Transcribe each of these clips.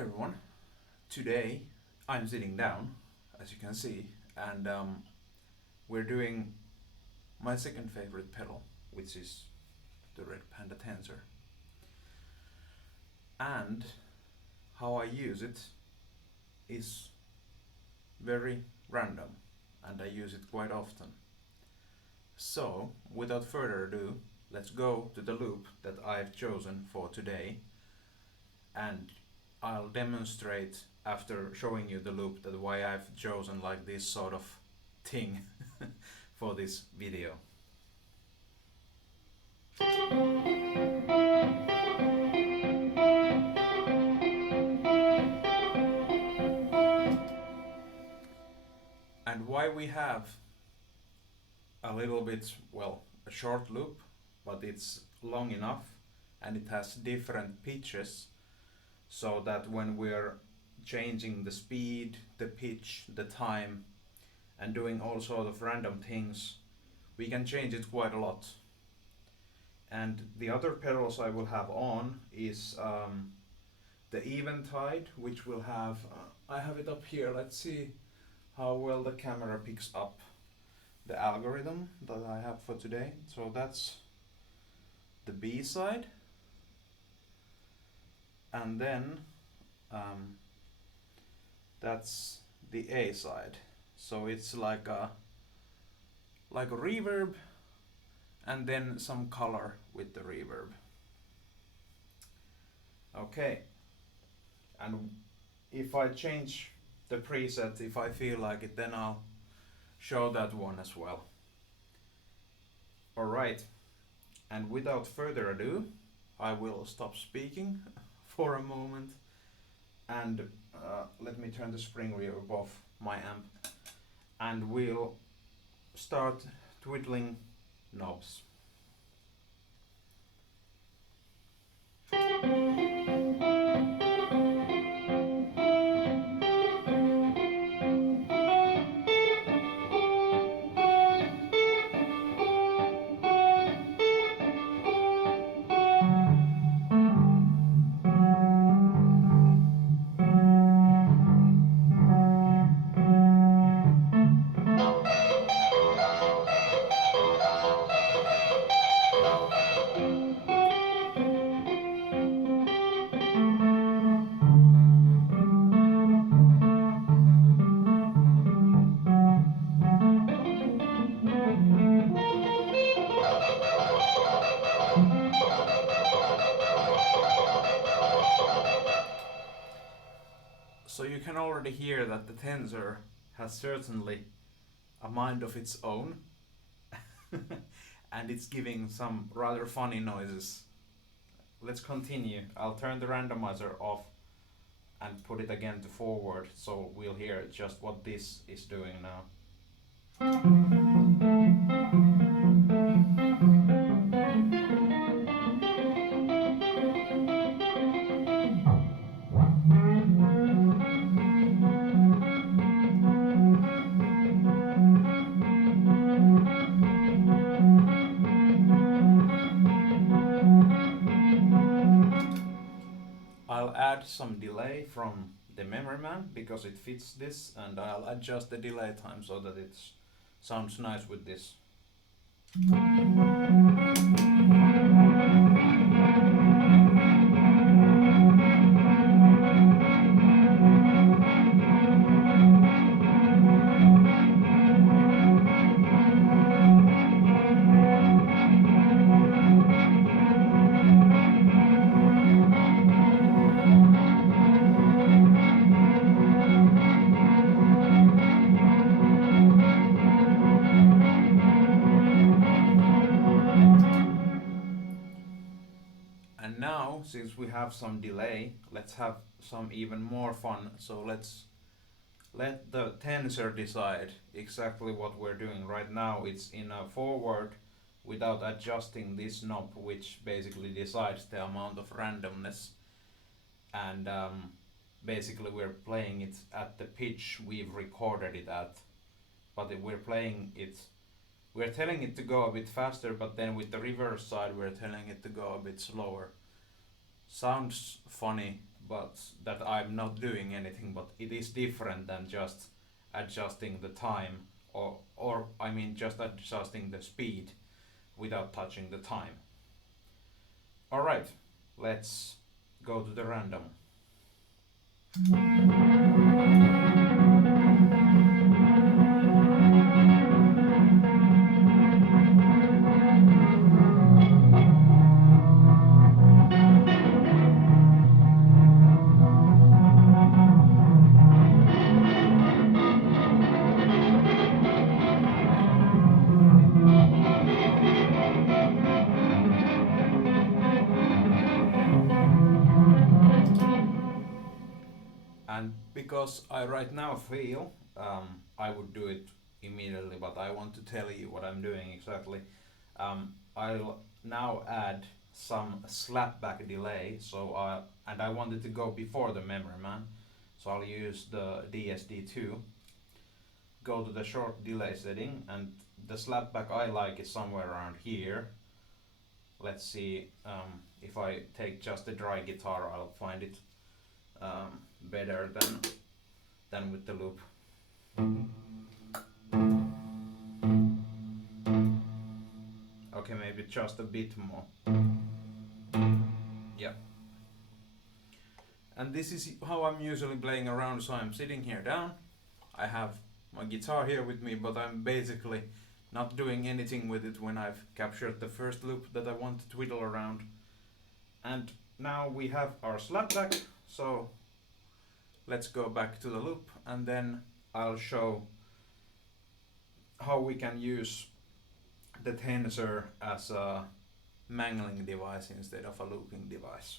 everyone. Today I'm sitting down, as you can see, and we're doing my second favorite pedal, which is the Red Panda Tensor. And how I use it is very random, and I use it quite often. So, without further ado, let's go to the loop that I've chosen for today, and I'll demonstrate after showing you the loop that why I've chosen like this sort of thing for this video. And why we have a little bit, well, a short loop, but it's long enough and it has different pitches, so that when we're changing the speed, the pitch, the time, and doing all sort of random things, we can change it quite a lot. And the other pedals I will have on is the Eventide, which will have, I have it up here, let's see how well the camera picks up the algorithm that I have for today. So that's the B side, and then that's the A side. So it's like a reverb and then some color with the reverb. Okay, and if I change the preset, if I feel like it, then I'll show that one as well. Alright, and without further ado, I will stop speaking for a moment and let me turn the spring reverb off my amp, and we'll start twiddling knobs. So you can already hear that the Tensor has certainly a mind of its own and it's giving some rather funny noises. Let's continue. I'll turn the randomizer off and put it again to forward, so we'll hear just what this is doing now. I'll add some delay from the memory man because it fits this, and I'll adjust the delay time so that it sounds nice with this. And now, since we have some delay, let's have some even more fun. So let's let the tensor decide exactly what we're doing. Right now it's in a forward without adjusting this knob, which basically decides the amount of randomness. And basically we're playing it at the pitch we've recorded it at. But we're playing it, we're telling it to go a bit faster, but then with the reverse side we're telling it to go a bit slower. Sounds funny, but that I'm not doing anything, but it is different than just adjusting the time, or I mean just adjusting the speed without touching the time. Alright, let's go to the random. And because I right now feel I would do it immediately, but I want to tell you what I'm doing exactly. I'll now add some slapback delay, and I wanted to go before the memory man, so I'll use the DSD2. Go to the short delay setting, and the slapback I like is somewhere around here. Let's see, if I take just the dry guitar, I'll find it better than with the loop. Okay, maybe just a bit more. Yeah. And this is how I'm usually playing around, so I'm sitting here down. I have my guitar here with me, but I'm basically not doing anything with it when I've captured the first loop that I want to twiddle around. And now we have our slapback, so let's go back to the loop, and then I'll show how we can use the tensor as a mangling device instead of a looping device.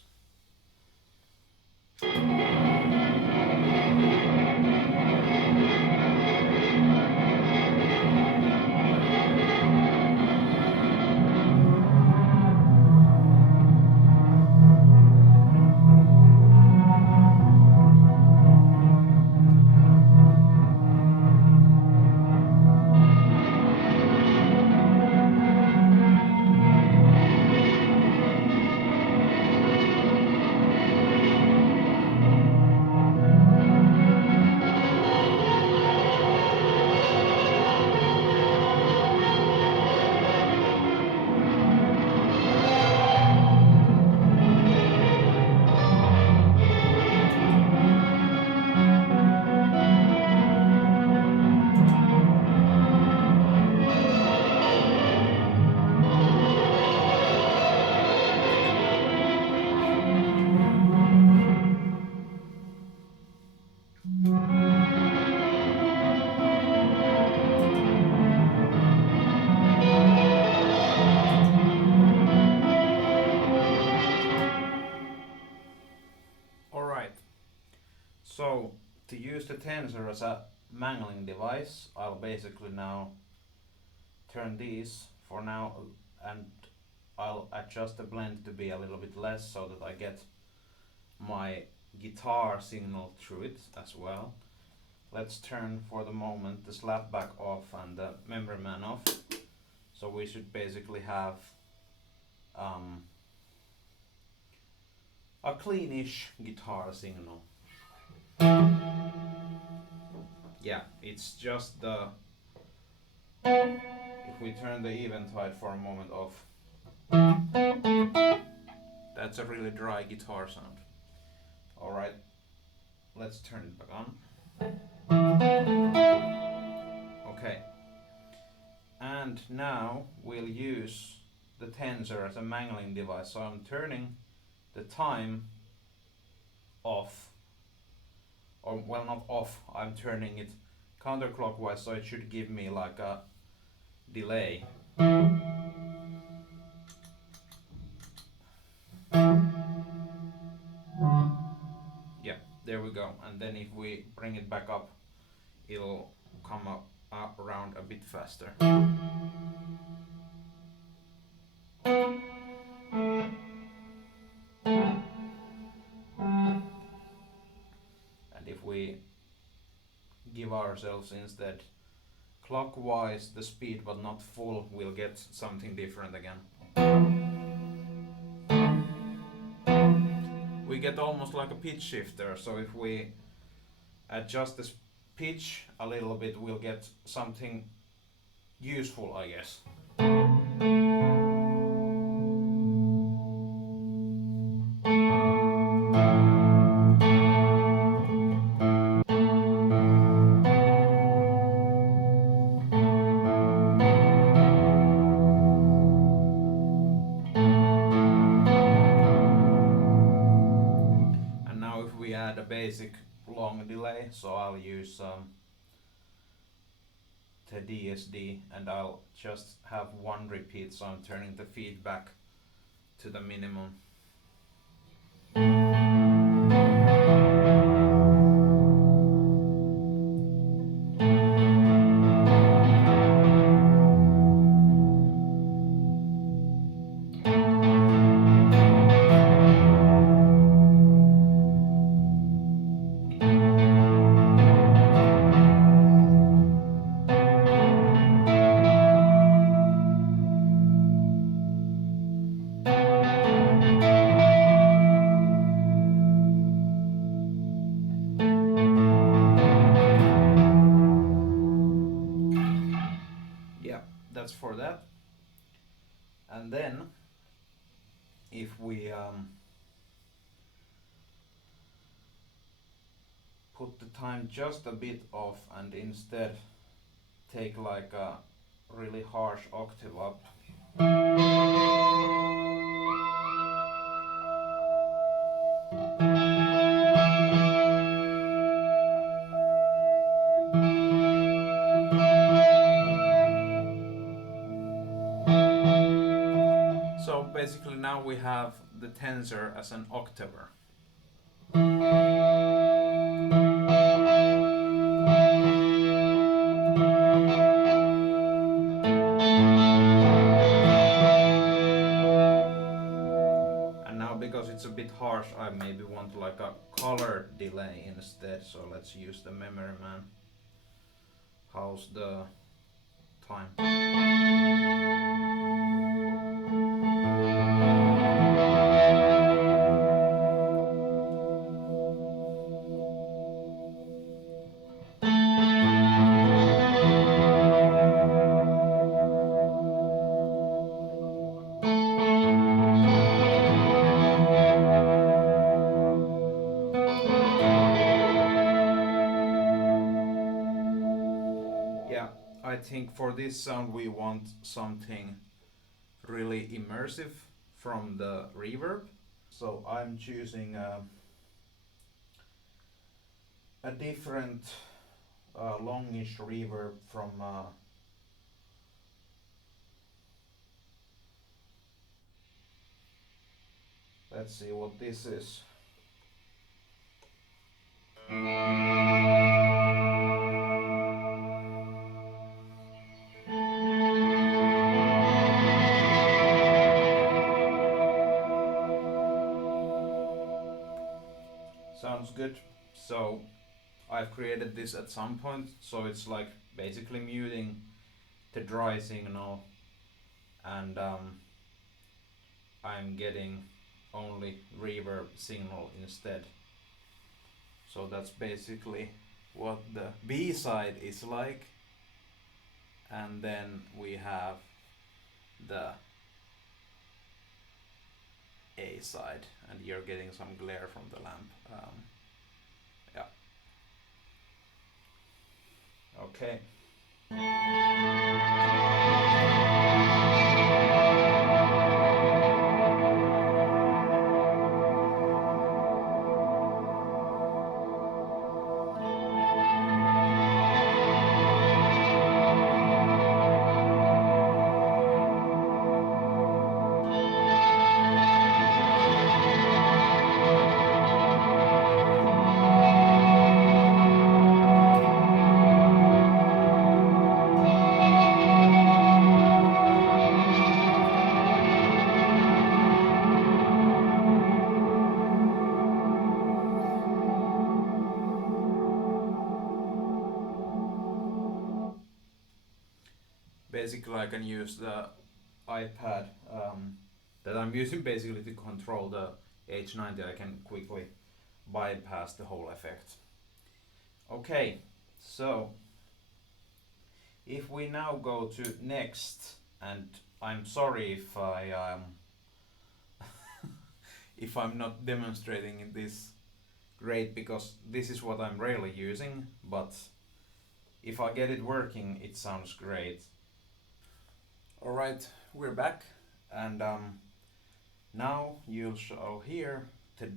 Alright, so to use the tensor as a mangling device, I'll basically now turn these for now, and I'll adjust the blend to be a little bit less so that I get my guitar signal through it as well. Let's turn for the moment the slapback off and the memory man off. So we should basically have a cleanish guitar signal. Yeah, it's just the, if we turn the eventide for a moment off, that's a really dry guitar sound. Alright, let's turn it back on. Okay, and now we'll use the tensor as a mangling device. So I'm turning the time off, or well, not off, I'm turning it counterclockwise, so it should give me like a delay. Yeah, there we go. And then if we bring it back up, it'll come up around a bit faster. And if we give ourselves instead clockwise the speed but not full, we'll get something different again. we get almost like a pitch shifter. So if we adjust this pitch a little bit, we'll get something useful, I guess. And now if we add a basic long delay, so I'll use the DSD and I'll just have one repeat, so I'm turning the feedback to the minimum. Yeah, that's for that. And then if we put the time just a bit off and instead take like a really harsh octave up. So basically now we have the tensor as an octaver. And now because it's a bit harsh, I maybe want like a color delay instead, so let's use the memory man. How's the time? Yeah, I think for this sound we want something really immersive from the reverb. So I'm choosing a different longish reverb from let's see what this is. Sounds good. So I've created this at some point, so it's like basically muting the dry signal, and I'm getting only reverb signal instead. So that's basically what the B side is like, and then we have the A side, and you're getting some glare from the lamp. Yeah. Okay. Basically I can use the iPad that I'm using basically to control the H90, I can quickly bypass the whole effect. Okay, so if we now go to next, and I'm sorry if I'm not demonstrating this great, because this is what I'm rarely using, but if I get it working, it sounds great. Alright, we're back, and now you'll show here the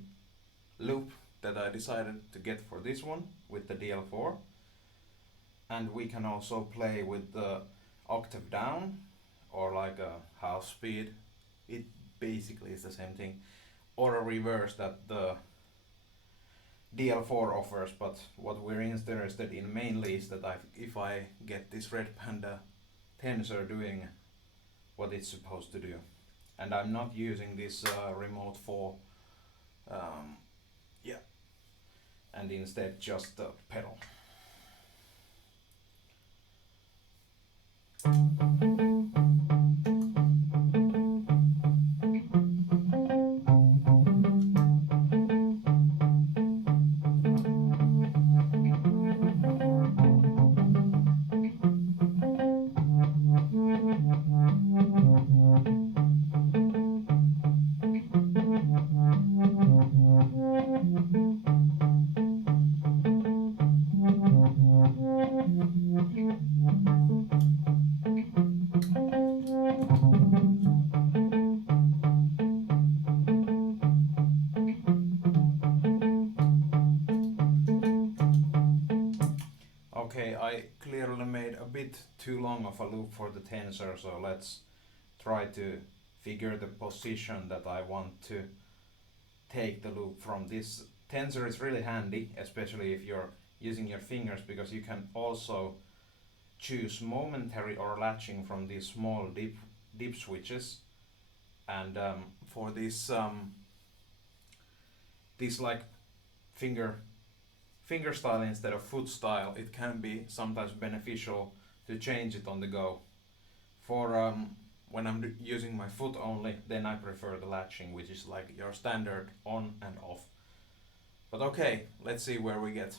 loop that I decided to get for this one with the DL4, and we can also play with the octave down or like a half speed. It basically is the same thing, or a reverse that the DL4 offers, but what we're interested in mainly is that if I get this Red Panda Tensor doing what it's supposed to do, and I'm not using this remote 4, yeah, and instead just the pedal. Okay, I clearly made a bit too long of a loop for the tensor, so let's try to figure the position that I want to take the loop from. This tensor is really handy, especially if you're using your fingers, because you can also choose momentary or latching from these small dip switches, and for this like finger style instead of foot style, it can be sometimes beneficial to change it on the go. For when I'm using my foot only, then I prefer the latching, which is like your standard on and off. But okay, let's see where we get.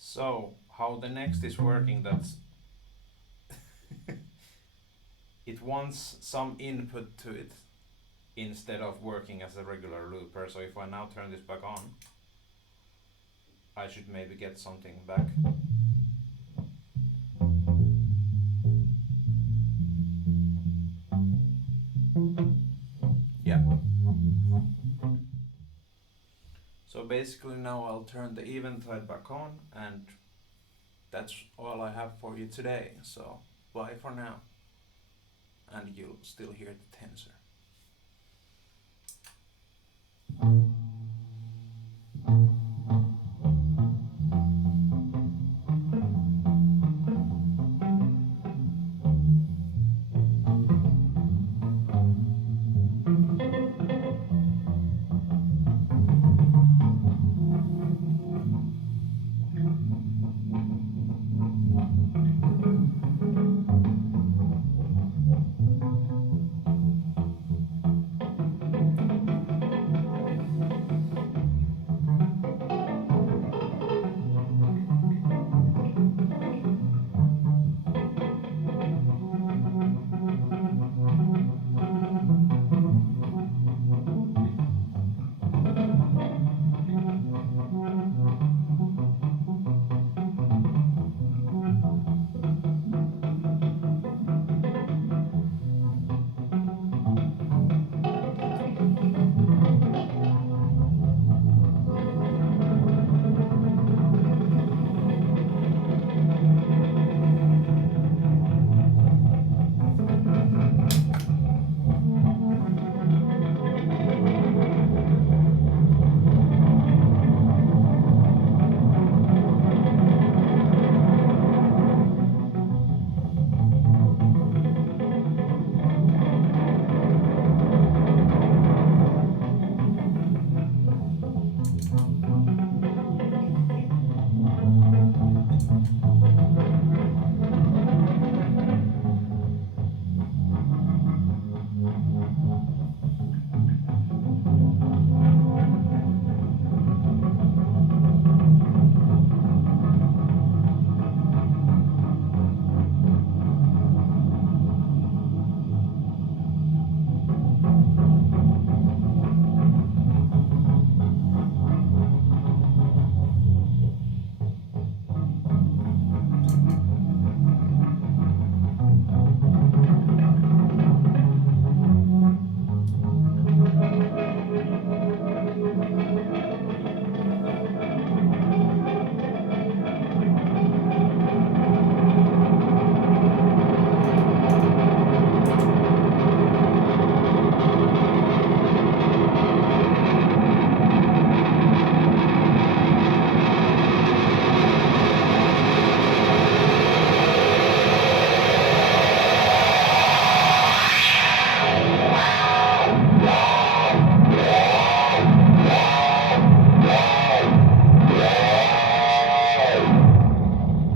So, how the next is working, that's it wants some input to it instead of working as a regular looper. So if I now turn this back on, I should maybe get something back. Yeah. So basically now I'll turn the Eventide back on, and that's all I have for you today. So bye for now, and you'll still hear the tensor.